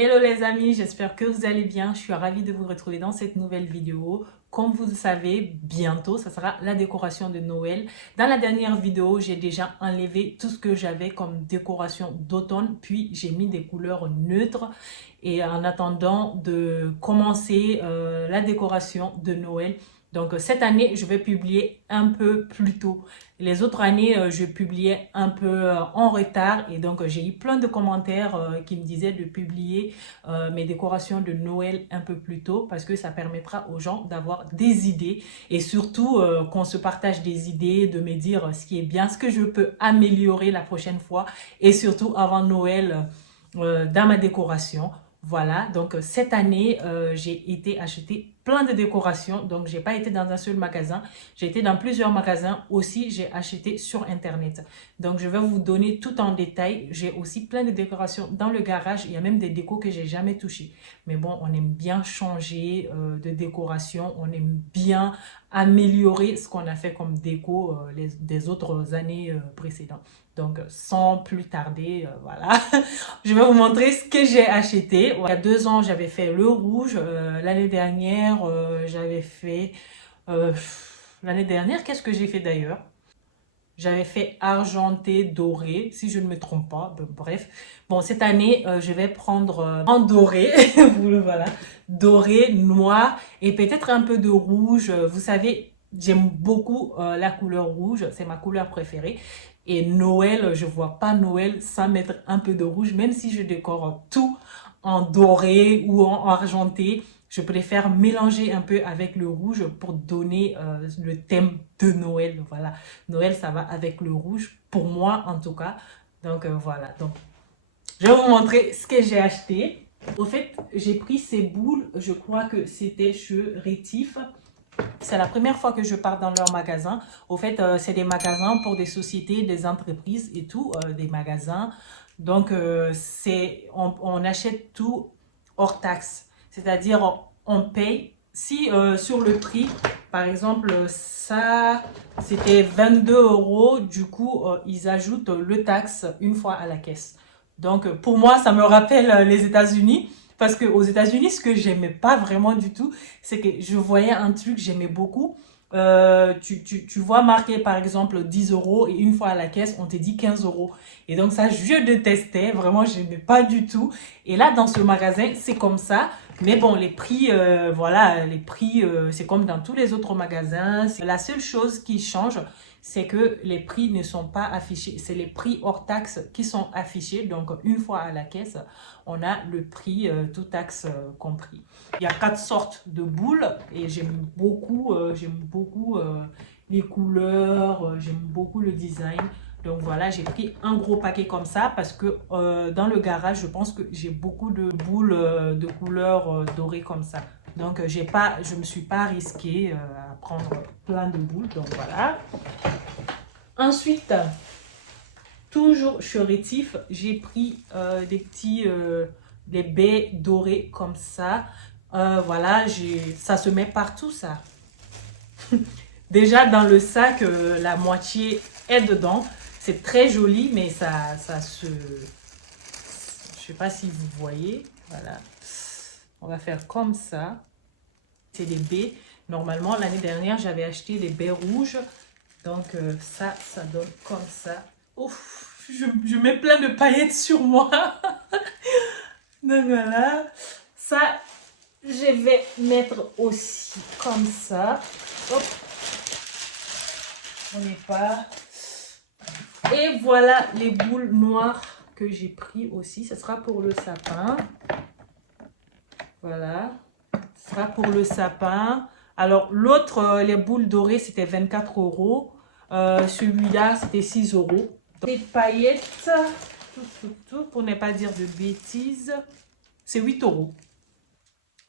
Hello les amis, j'espère que vous allez bien. Je suis ravie de vous retrouver dans cette nouvelle vidéo. Comme vous le savez, bientôt, ça sera la décoration de Noël. Dans la dernière vidéo, j'ai déjà enlevé tout ce que j'avais comme décoration d'automne, puis j'ai mis des couleurs neutres. Et en attendant de commencer la décoration de Noël, donc cette année, je vais publier un peu plus tôt. Les autres années, je publiais un peu en retard et donc j'ai eu plein de commentaires qui me disaient de publier mes décorations de Noël un peu plus tôt parce que ça permettra aux gens d'avoir des idées et surtout qu'on se partage des idées, de me dire ce qui est bien, ce que je peux améliorer la prochaine fois et surtout avant Noël dans ma décoration. Voilà, donc cette année, j'ai été acheter plein de décorations. Donc, j'ai pas été dans un seul magasin. J'ai été dans plusieurs magasins. Aussi, j'ai acheté sur Internet. Donc, je vais vous donner tout en détail. J'ai aussi plein de décorations dans le garage. Il y a même des décos que j'ai jamais touchées. Mais bon, on aime bien changer de décoration. On aime bien améliorer ce qu'on a fait comme déco des autres années précédentes. Donc, sans plus tarder, voilà. Je vais vous montrer ce que j'ai acheté. Il y a 2 ans, j'avais fait le rouge. L'année dernière, j'avais fait... euh, l'année dernière, qu'est-ce que j'ai fait d'ailleurs? J'avais fait argenté, doré, si je ne me trompe pas. Bref. Bon, cette année, je vais prendre en doré. Voilà. Doré, noir et peut-être un peu de rouge. Vous savez, j'aime beaucoup la couleur rouge. C'est ma couleur préférée. Et Noël, je vois pas Noël sans mettre un peu de rouge, même si je décore tout en doré ou en argenté. Je préfère mélanger un peu avec le rouge pour donner le thème de Noël. Voilà, Noël, ça va avec le rouge, pour moi en tout cas. Donc voilà, donc je vais vous montrer ce que j'ai acheté. Au fait, j'ai pris ces boules, je crois que c'était chez Rétif. C'est la première fois que je pars dans leur magasin. Au fait, c'est des magasins pour des sociétés, des entreprises et tout, des magasins. Donc, on achète tout hors taxe. C'est-à-dire, on paye. Si sur le prix, par exemple, ça, c'était 22 euros, du coup, ils ajoutent le taxe une fois à la caisse. Donc, pour moi, ça me rappelle les États-Unis. Parce qu'aux États-Unis, ce que j'aimais pas vraiment du tout, c'est que je voyais un truc que j'aimais beaucoup. Tu vois marqué par exemple 10 euros et une fois à la caisse, on te dit 15 euros. Et donc ça, je détestais. Vraiment, je n'aimais pas du tout. Et là, dans ce magasin, c'est comme ça. Mais bon, les prix, voilà, les prix, c'est comme dans tous les autres magasins. La seule chose qui change, c'est que les prix ne sont pas affichés. C'est les prix hors taxe qui sont affichés. Donc, une fois à la caisse, on a le prix, tout taxe compris. Il y a 4 sortes de boules et j'aime beaucoup les couleurs, j'aime beaucoup le design. Donc voilà, j'ai pris un gros paquet comme ça parce que dans le garage, je pense que j'ai beaucoup de boules de couleurs dorées comme ça. Donc je me suis pas risquée à prendre plein de boules. Donc voilà. Ensuite, toujours chez Rétif, j'ai pris des baies dorées comme ça. Voilà, ça se met partout ça. Déjà dans le sac, la moitié est dedans. C'est très joli, mais ça se... Je sais pas si vous voyez. Voilà. On va faire comme ça. C'est des baies. Normalement, l'année dernière, j'avais acheté des baies rouges. Donc ça donne comme ça. Ouf, je mets plein de paillettes sur moi. Donc voilà. Ça, je vais mettre aussi comme ça. Hop. On n'est pas. Et voilà les boules noires que j'ai pris aussi. Ce sera pour le sapin. Voilà. Ce sera pour le sapin. Alors l'autre, les boules dorées, c'était 24 euros. Celui-là, c'était 6 euros. Les paillettes, pour ne pas dire de bêtises, c'est 8 euros.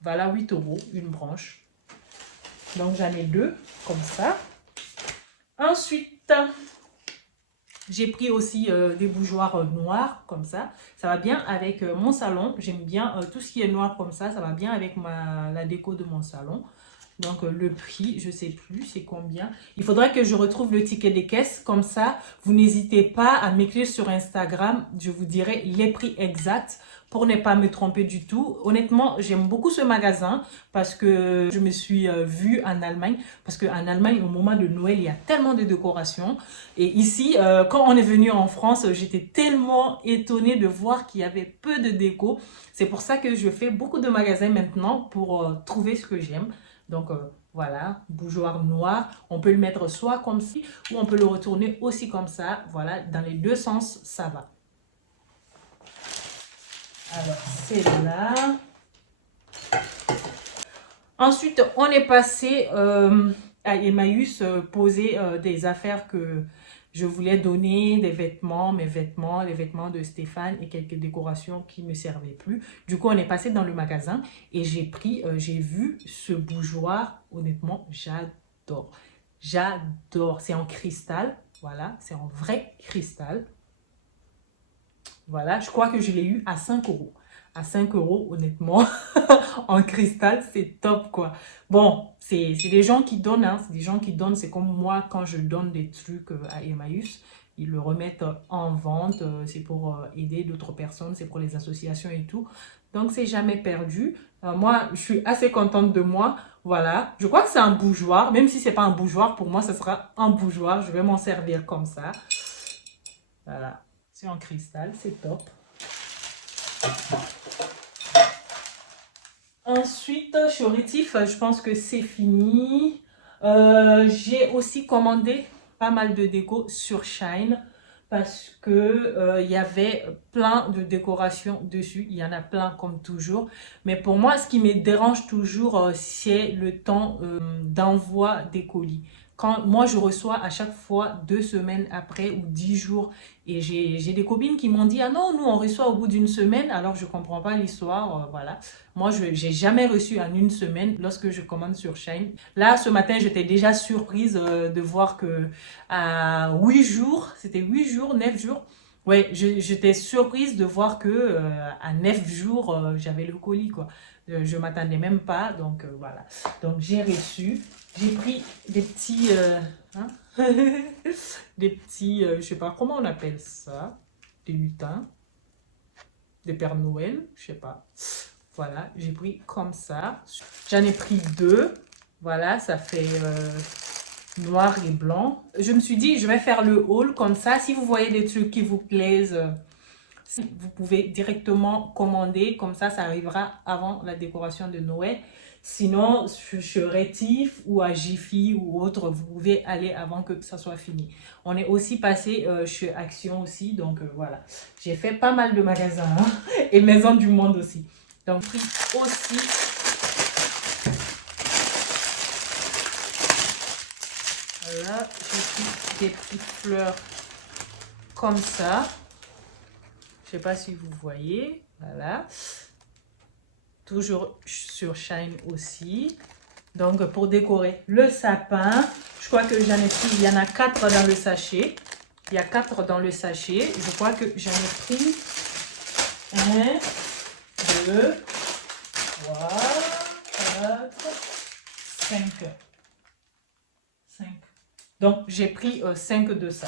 Voilà, 8 euros, une branche. Donc, j'en ai 2, comme ça. Ensuite, j'ai pris aussi des bougeoirs noirs, comme ça. Ça va bien avec mon salon. J'aime bien tout ce qui est noir comme ça. Ça va bien avec la déco de mon salon. Donc, le prix, je ne sais plus, c'est combien. Il faudra que je retrouve le ticket des caisses. Comme ça, vous n'hésitez pas à m'écrire sur Instagram. Je vous dirai les prix exacts pour ne pas me tromper du tout. Honnêtement, j'aime beaucoup ce magasin parce que je me suis vue en Allemagne. Parce qu'en Allemagne, au moment de Noël, il y a tellement de décorations. Et ici, quand on est venu en France, j'étais tellement étonnée de voir qu'il y avait peu de déco. C'est pour ça que je fais beaucoup de magasins maintenant pour trouver ce que j'aime. Donc, voilà, bougeoir noir. On peut le mettre soit comme ci, ou on peut le retourner aussi comme ça. Voilà, dans les deux sens, ça va. Alors, c'est là. Ensuite, on est passé à Emmaüs poser des affaires que je voulais donner, des vêtements, mes vêtements, les vêtements de Stéphane et quelques décorations qui ne me servaient plus. Du coup, on est passé dans le magasin et j'ai vu ce bougeoir. Honnêtement, j'adore. J'adore. C'est en cristal. Voilà, c'est en vrai cristal. Voilà, je crois que je l'ai eu à 5 euros. À 5 euros, honnêtement, en cristal, c'est top, quoi. Bon, c'est des gens qui donnent, hein. C'est des gens qui donnent. C'est comme moi, quand je donne des trucs à Emmaüs, ils le remettent en vente. C'est pour aider d'autres personnes, c'est pour les associations et tout. Donc, c'est jamais perdu. Moi, je suis assez contente de moi. Voilà, je crois que c'est un bougeoir. Même si c'est pas un bougeoir, pour moi, ce sera un bougeoir. Je vais m'en servir comme ça. Voilà. C'est en cristal, c'est top. Ensuite, chez Rétif, je pense que c'est fini. J'ai aussi commandé pas mal de déco sur Shine parce que il y avait plein de décorations dessus. Il y en a plein comme toujours. Mais pour moi, ce qui me dérange toujours, c'est le temps d'envoi des colis. Quand moi, je reçois à chaque fois 2 semaines après ou 10 jours. Et j'ai des copines qui m'ont dit, ah non, nous, on reçoit au bout d'une semaine. Alors, je comprends pas l'histoire. Voilà. Moi, je n'ai jamais reçu en une semaine lorsque je commande sur Shine. Là, ce matin, j'étais déjà surprise de voir que à 8 jours, c'était 8 jours, 9 jours. Ouais, j'étais surprise de voir que à 9 jours, j'avais le colis, quoi. Je ne m'attendais même pas, donc voilà. Donc, j'ai reçu. J'ai pris des petits... hein, des petits, je sais pas comment on appelle ça, des lutins, des Pères Noël, je sais pas. Voilà, j'ai pris comme ça. J'en ai pris 2. Voilà, ça fait noir et blanc. Je me suis dit, je vais faire le haul comme ça. Si vous voyez des trucs qui vous plaisent, vous pouvez directement commander. Comme ça arrivera avant la décoration de Noël. Sinon, chez Rétif ou à Jiffy ou autre, vous pouvez aller avant que ça soit fini. On est aussi passé chez Action aussi. Donc voilà, j'ai fait pas mal de magasins hein, et Maison du Monde aussi. Donc, pris aussi voilà, j'ai pris des petites fleurs comme ça. Je sais pas si vous voyez. Voilà. Toujours sur Shine aussi. Donc, pour décorer le sapin, je crois que j'en ai pris, il y en a 4 dans le sachet. Il y a 4 dans le sachet. Je crois que j'en ai pris 1, 2, 3, 4, 5. 5. Donc, j'ai pris 5 de ça.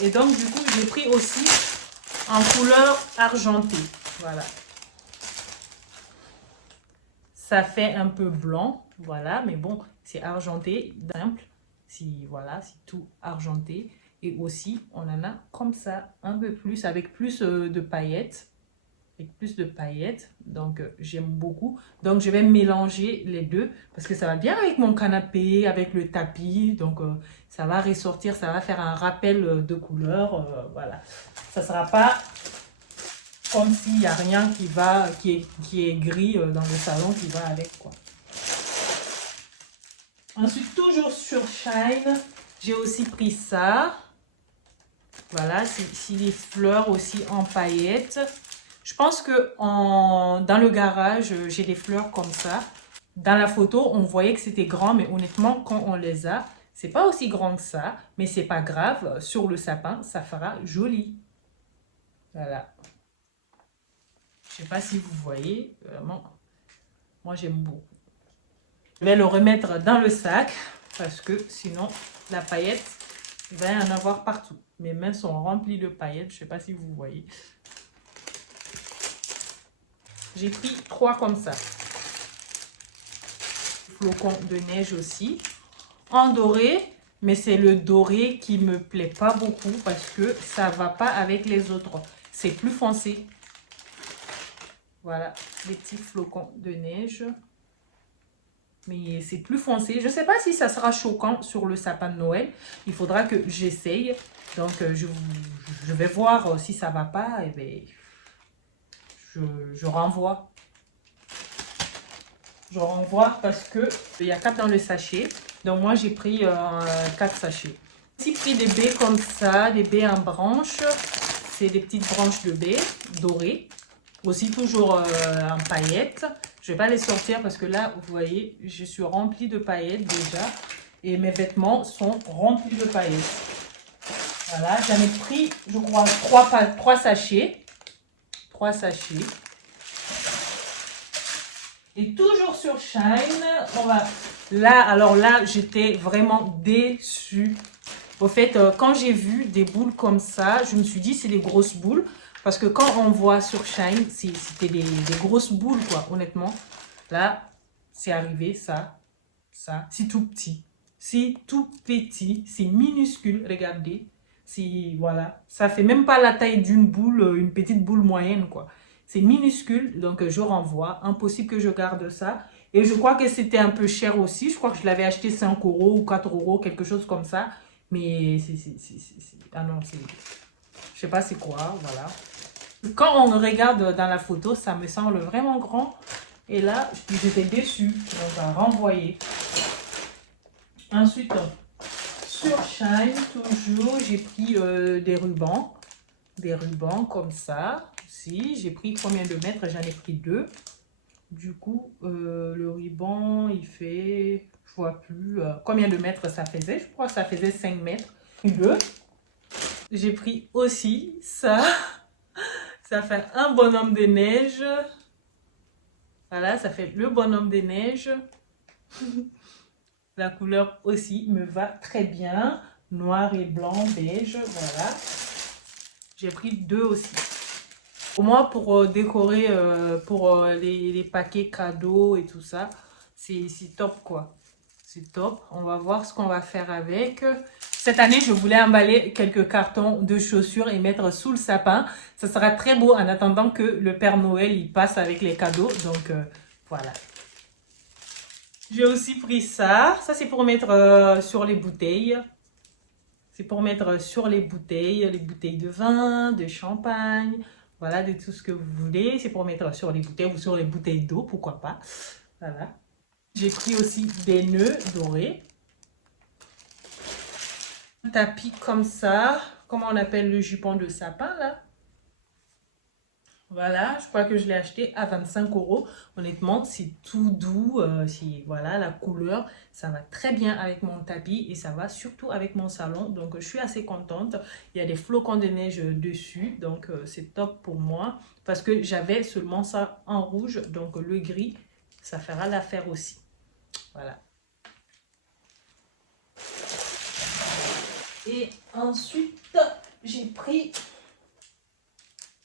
Et donc, du coup, j'ai pris aussi en couleur argentée. Voilà. Ça fait un peu blanc. Voilà. Mais bon, c'est argenté. Simple. Voilà, c'est tout argenté. Et aussi, on en a comme ça, un peu plus, avec plus de paillettes. Donc j'aime beaucoup. Donc je vais mélanger les deux parce que ça va bien avec mon canapé, avec le tapis. Donc ça va ressortir, ça va faire un rappel de couleur. Voilà, ça sera pas comme s'il n'y a rien qui est gris dans le salon qui va avec, quoi. Ensuite, toujours sur Shine, j'ai aussi pris ça. Voilà, c'est des fleurs aussi en paillettes. Je pense que dans le garage, j'ai des fleurs comme ça. Dans la photo, on voyait que c'était grand, mais honnêtement, quand on les a, c'est pas aussi grand que ça. Mais c'est pas grave, sur le sapin, ça fera joli. Voilà. Je sais pas si vous voyez, vraiment, moi j'aime beaucoup. Je vais le remettre dans le sac, parce que sinon, la paillette, il va y en avoir partout. Mes mains sont remplies de paillettes, je sais pas si vous voyez. J'ai pris 3 comme ça. Flocons de neige aussi. En doré, mais c'est le doré qui me plaît pas beaucoup parce que ça va pas avec les autres. C'est plus foncé. Voilà, les petits flocons de neige. Mais c'est plus foncé. Je sais pas si ça sera choquant sur le sapin de Noël. Il faudra que j'essaye. Donc, je vais voir si ça va pas. Et bien, je renvoie. Je renvoie parce que il y a 4 dans le sachet. Donc, moi, j'ai pris 4 sachets. J'ai pris des baies comme ça, des baies en branches. C'est des petites branches de baies dorées. Aussi, toujours en paillettes. Je ne vais pas les sortir parce que là, vous voyez, je suis remplie de paillettes déjà. Et mes vêtements sont remplis de paillettes. Voilà, j'en ai pris, je crois, 3 sachets. 3 sachets. Et toujours sur Shine, on va... Là, alors là, j'étais vraiment déçue. Au fait, quand j'ai vu des boules comme ça, je me suis dit, c'est des grosses boules. Parce que quand on voit sur Shine, c'était des grosses boules, quoi, honnêtement. Là, c'est arrivé, ça. C'est tout petit. C'est tout petit. C'est minuscule, regardez. Voilà. Ça fait même pas la taille d'une boule, une petite boule moyenne, quoi. C'est minuscule, donc je renvoie. Impossible que je garde ça. Et je crois que c'était un peu cher aussi. Je crois que je l'avais acheté 5 € ou 4 €, quelque chose comme ça. Mais ah non, je sais pas c'est quoi, voilà. Quand on regarde dans la photo, ça me semble vraiment grand. Et là, j'étais déçue. Donc, on va renvoyer. Ensuite, sur Shine, toujours, j'ai pris des rubans. Des rubans comme ça. Aussi, j'ai pris combien de mètres? J'en ai pris 2. Du coup, le ruban, il fait, je vois plus, combien de mètres ça faisait. Je crois que ça faisait 5 mètres. 2. J'ai pris aussi ça. Ça fait un bonhomme de neige. Voilà, ça fait le bonhomme de neige. La couleur aussi me va très bien. Noir et blanc, beige, voilà. J'ai pris 2 aussi. Au moins pour décorer, pour les paquets cadeaux et tout ça, c'est top quoi. C'est top. On va voir ce qu'on va faire avec. Cette année, je voulais emballer quelques cartons de chaussures et mettre sous le sapin. Ça sera très beau en attendant que le Père Noël il passe avec les cadeaux. Donc, voilà. J'ai aussi pris ça. Ça, c'est pour mettre sur les bouteilles. C'est pour mettre sur les bouteilles de vin, de champagne. Voilà, de tout ce que vous voulez. C'est pour mettre sur les bouteilles ou sur les bouteilles d'eau, pourquoi pas. Voilà. J'ai pris aussi des nœuds dorés. Un tapis comme ça. Comment on appelle le jupon de sapin, là? Voilà, je crois que je l'ai acheté à 25 €. Honnêtement, c'est tout doux. Voilà, la couleur, ça va très bien avec mon tapis et ça va surtout avec mon salon. Donc, je suis assez contente. Il y a des flocons de neige dessus. Donc, c'est top pour moi parce que j'avais seulement ça en rouge. Donc, le gris, ça fera l'affaire aussi. Voilà. Et ensuite, j'ai pris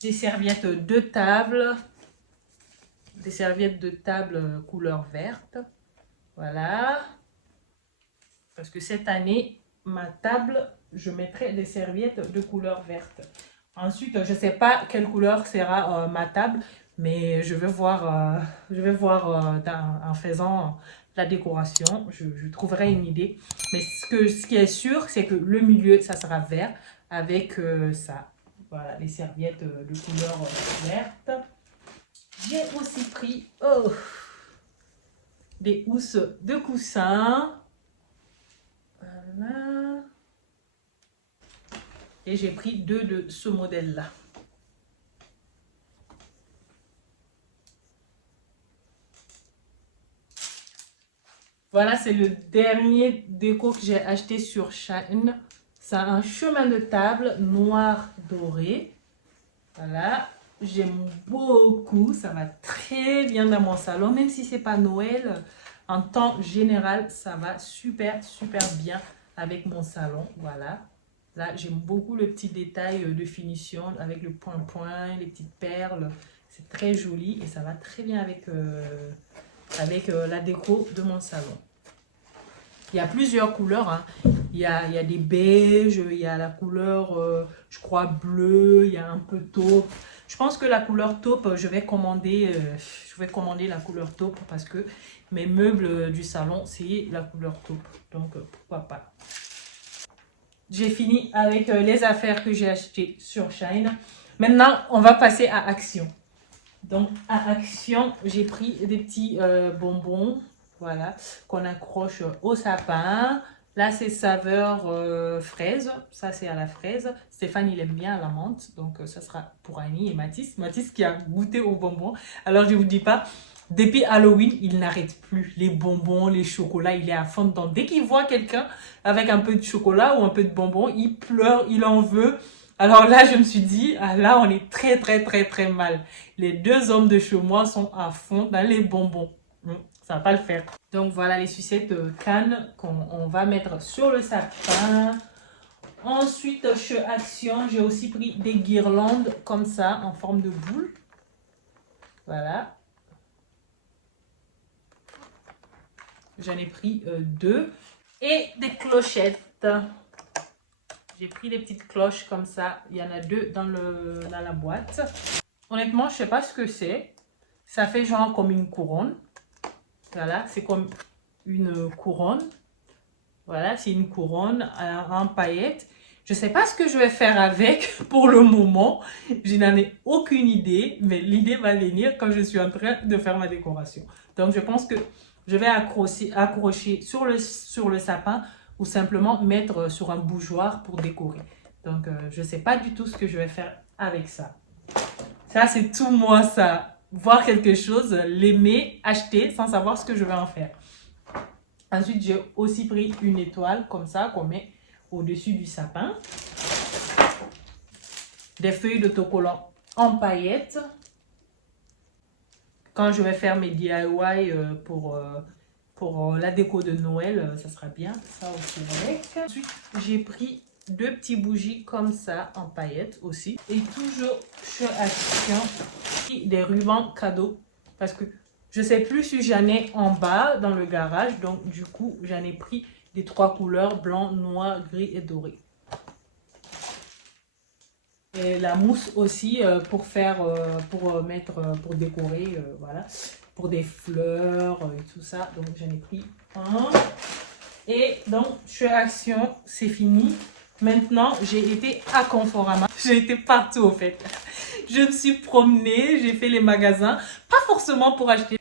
des serviettes de table. Des serviettes de table couleur verte. Voilà. Parce que cette année, ma table, je mettrai des serviettes de couleur verte. Ensuite, je ne sais pas quelle couleur sera ma table, mais je vais voir, en faisant la décoration, je trouverai une idée. Mais ce qui est sûr, c'est que le milieu, ça sera vert avec ça. Voilà, les serviettes de couleur verte. J'ai aussi pris des housses de coussin. Voilà. Et j'ai pris 2 de ce modèle-là. Voilà, c'est le dernier déco que j'ai acheté sur Shine. C'est un chemin de table noir doré. Voilà, j'aime beaucoup. Ça va très bien dans mon salon. Même si c'est pas Noël, en temps général, ça va super, super bien avec mon salon. Voilà. Là, j'aime beaucoup le petit détail de finition avec le point-point, les petites perles. C'est très joli et ça va très bien avec la déco de mon salon. Il y a plusieurs couleurs, hein. Il y a des beiges, il y a la couleur, je crois, bleue, il y a un peu taupe. Je pense que la couleur taupe, je vais commander la couleur taupe parce que mes meubles du salon, c'est la couleur taupe. Donc, pourquoi pas. J'ai fini avec les affaires que j'ai achetées sur Shein. Maintenant, on va passer à Action. Donc, à Action, j'ai pris des petits bonbons. Voilà, qu'on accroche au sapin. Là, c'est saveur fraise. Ça, c'est à la fraise. Stéphane, il aime bien la menthe. Donc, ça sera pour Annie et Mathis. Mathis qui a goûté aux bonbons. Alors, je ne vous dis pas, depuis Halloween, il n'arrête plus. Les bonbons, les chocolats, il est à fond dedans. Dès qu'il voit quelqu'un avec un peu de chocolat ou un peu de bonbons, il pleure, il en veut. Alors là, je me suis dit, ah là, on est très, très, très, très mal. Les deux hommes de chez moi sont à fond dans les bonbons. Ça va pas le faire. Donc voilà les sucettes Cannes qu'on va mettre sur le sapin. Ensuite, chez Action, j'ai aussi pris des guirlandes comme ça en forme de boule. Voilà. J'en ai pris deux. Et des clochettes. J'ai pris des petites cloches comme ça. Il y en a deux dans la boîte. Honnêtement, je sais pas ce que c'est. Ça fait genre comme une couronne. Voilà, c'est comme une couronne. Voilà, c'est une couronne en paillettes. Je ne sais pas ce que je vais faire avec pour le moment. Je n'en ai aucune idée, mais l'idée va venir quand je suis en train de faire ma décoration. Donc, je pense que je vais accrocher sur le sapin ou simplement mettre sur un bougeoir pour décorer. Donc, je ne sais pas du tout ce que je vais faire avec ça. Ça, c'est tout moi, ça. Voir quelque chose, l'aimer, acheter sans savoir ce que je vais en faire. Ensuite, j'ai aussi pris une étoile comme ça qu'on met au-dessus du sapin. Des feuilles d'autocollant en paillettes. Quand je vais faire mes DIY pour la déco de Noël, ça sera bien. Ça aussi avec. Ensuite, j'ai pris deux petits bougies comme ça en paillettes aussi. Et toujours chez Action, des rubans cadeaux. Parce que je ne sais plus si j'en ai en bas dans le garage. Donc du coup, j'en ai pris des trois couleurs, blanc, noir, gris et doré. Et la mousse aussi pour décorer, voilà. Pour des fleurs et tout ça. Donc j'en ai pris un. Et donc chez Action, c'est fini. Maintenant, j'ai été à Conforama. J'ai été partout, au fait. Je me suis promenée, j'ai fait les magasins. Pas forcément pour acheter.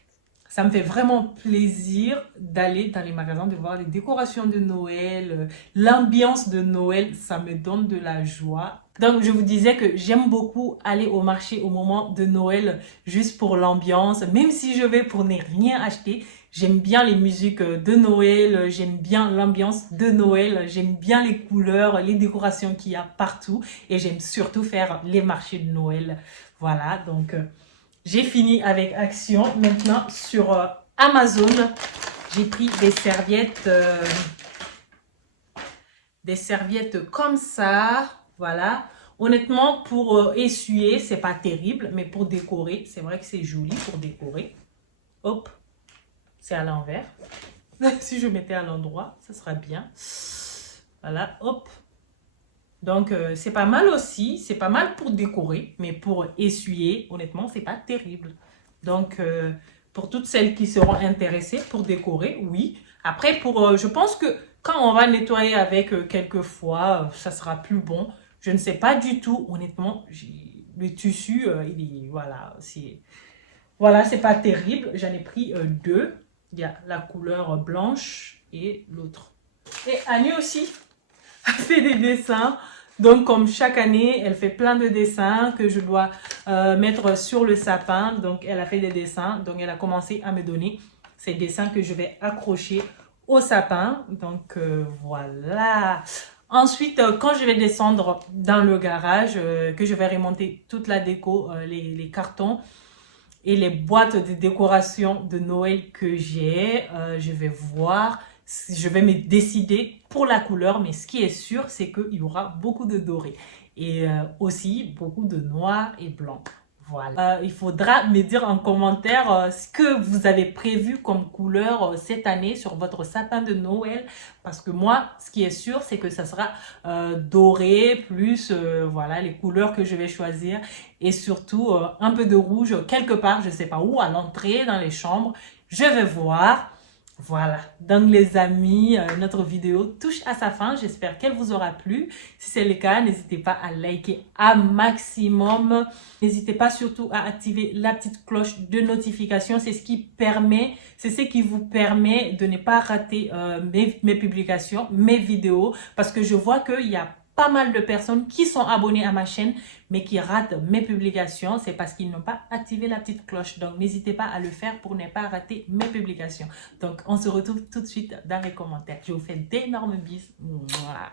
Ça me fait vraiment plaisir d'aller dans les magasins, de voir les décorations de Noël, l'ambiance de Noël. Ça me donne de la joie. Donc, je vous disais que j'aime beaucoup aller au marché au moment de Noël, juste pour l'ambiance. Même si je vais pour ne rien acheter, j'aime bien les musiques de Noël, j'aime bien l'ambiance de Noël, j'aime bien les couleurs, les décorations qu'il y a partout. Et j'aime surtout faire les marchés de Noël. Voilà, donc j'ai fini avec Action. Maintenant, sur Amazon, j'ai pris des serviettes comme ça. Voilà. Honnêtement, pour essuyer, c'est pas terrible, mais pour décorer, c'est vrai que c'est joli pour décorer. Hop, c'est à l'envers. Si je mettais à l'endroit, ça sera bien. Voilà, hop. Donc, c'est pas mal aussi. C'est pas mal pour décorer, mais pour essuyer, honnêtement, c'est pas terrible. Donc, pour toutes celles qui seront intéressées pour décorer, oui. Après, je pense que quand on va nettoyer avec quelques fois, ça sera plus bon. Je ne sais pas du tout, honnêtement, le tissu, voilà, c'est pas terrible. J'en ai pris deux. Il y a la couleur blanche et l'autre. Et Annie aussi a fait des dessins. Donc, comme chaque année, elle fait plein de dessins que je dois mettre sur le sapin. Donc, elle a fait des dessins. Donc, elle a commencé à me donner ces dessins que je vais accrocher au sapin. Donc, voilà. Ensuite, quand je vais descendre dans le garage, que je vais remonter toute la déco, les cartons et les boîtes de décoration de Noël que j'ai, je vais voir, je vais me décider pour la couleur, mais ce qui est sûr, c'est qu'il y aura beaucoup de doré et aussi beaucoup de noir et blanc. Voilà. Il faudra me dire en commentaire ce que vous avez prévu comme couleur cette année sur votre sapin de Noël. Parce que moi, ce qui est sûr, c'est que ça sera doré, plus voilà, les couleurs que je vais choisir. Et surtout, un peu de rouge quelque part, je ne sais pas où, à l'entrée, dans les chambres. Je vais voir. Voilà, donc les amis, notre vidéo touche à sa fin. J'espère qu'elle vous aura plu. Si c'est le cas, n'hésitez pas à liker un maximum. N'hésitez pas surtout à activer la petite cloche de notification. C'est ce qui vous permet de ne pas rater mes publications, mes vidéos. Parce que je vois qu'il y a pas mal de personnes qui sont abonnées à ma chaîne, mais qui ratent mes publications. C'est parce qu'ils n'ont pas activé la petite cloche. Donc, n'hésitez pas à le faire pour ne pas rater mes publications. Donc, on se retrouve tout de suite dans les commentaires. Je vous fais d'énormes bisous. Mouah.